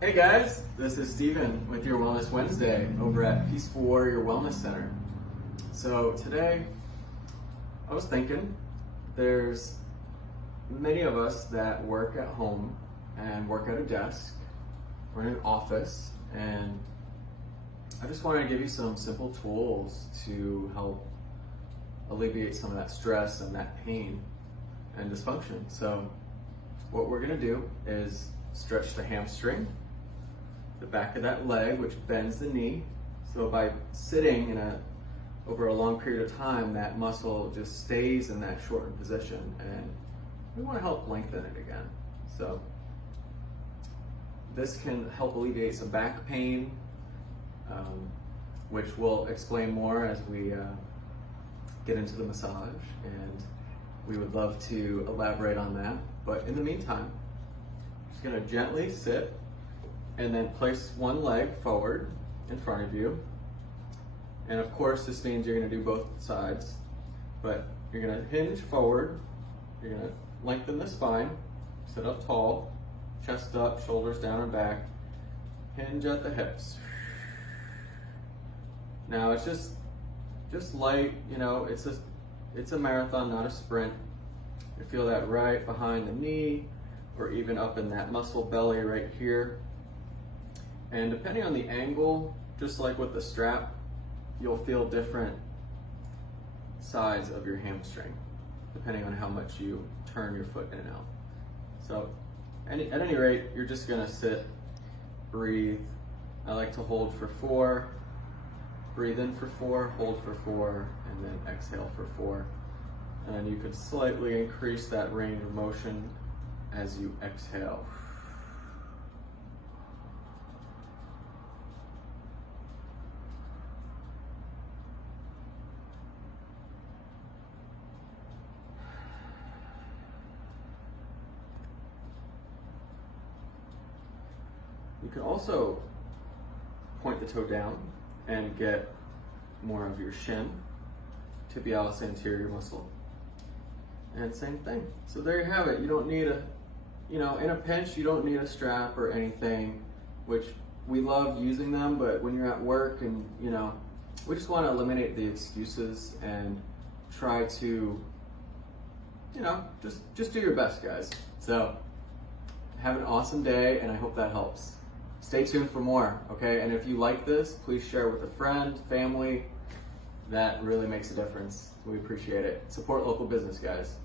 Hey guys, this is Steven with your Wellness Wednesday over at Peaceful Warrior Wellness Center. So today, I was thinking, there's many of us that work at home and work at a desk or in an office, and I just wanted to give you some simple tools to help alleviate some of that stress and that pain and dysfunction. So what we're gonna do is stretch the hamstring, the back of that leg, which bends the knee. So by sitting over a long period of time, that muscle just stays in that shortened position, and we want to help lengthen it again. So this can help alleviate some back pain, which we'll explain more as we get into the massage, and we would love to elaborate on that. But in the meantime, just gonna gently sit and then place one leg forward in front of you. And of course, this means you're gonna do both sides, but you're gonna hinge forward, you're gonna lengthen the spine, sit up tall, chest up, shoulders down and back, hinge at the hips. Now it's just light, it's a marathon, not a sprint. You feel that right behind the knee, or even up in that muscle belly right here. And depending on the angle, just like with the strap, you'll feel different sides of your hamstring, depending on how much you turn your foot in and out. So at any rate, you're just gonna sit, breathe. I like to hold for 4, breathe in for 4, hold for 4, and then exhale for 4. And then you could slightly increase that range of motion as you exhale. You can also point the toe down and get more of your shin, tibialis anterior muscle. And same thing. So there you have it. You don't need in a pinch, you don't need a strap or anything, which we love using them, but when you're at work and, we just want to eliminate the excuses and try to, just do your best, guys. So have an awesome day, and I hope that helps. Stay tuned for more, okay? And if you like this, please share with a friend, family. That really makes a difference. We appreciate it. Support local business, guys.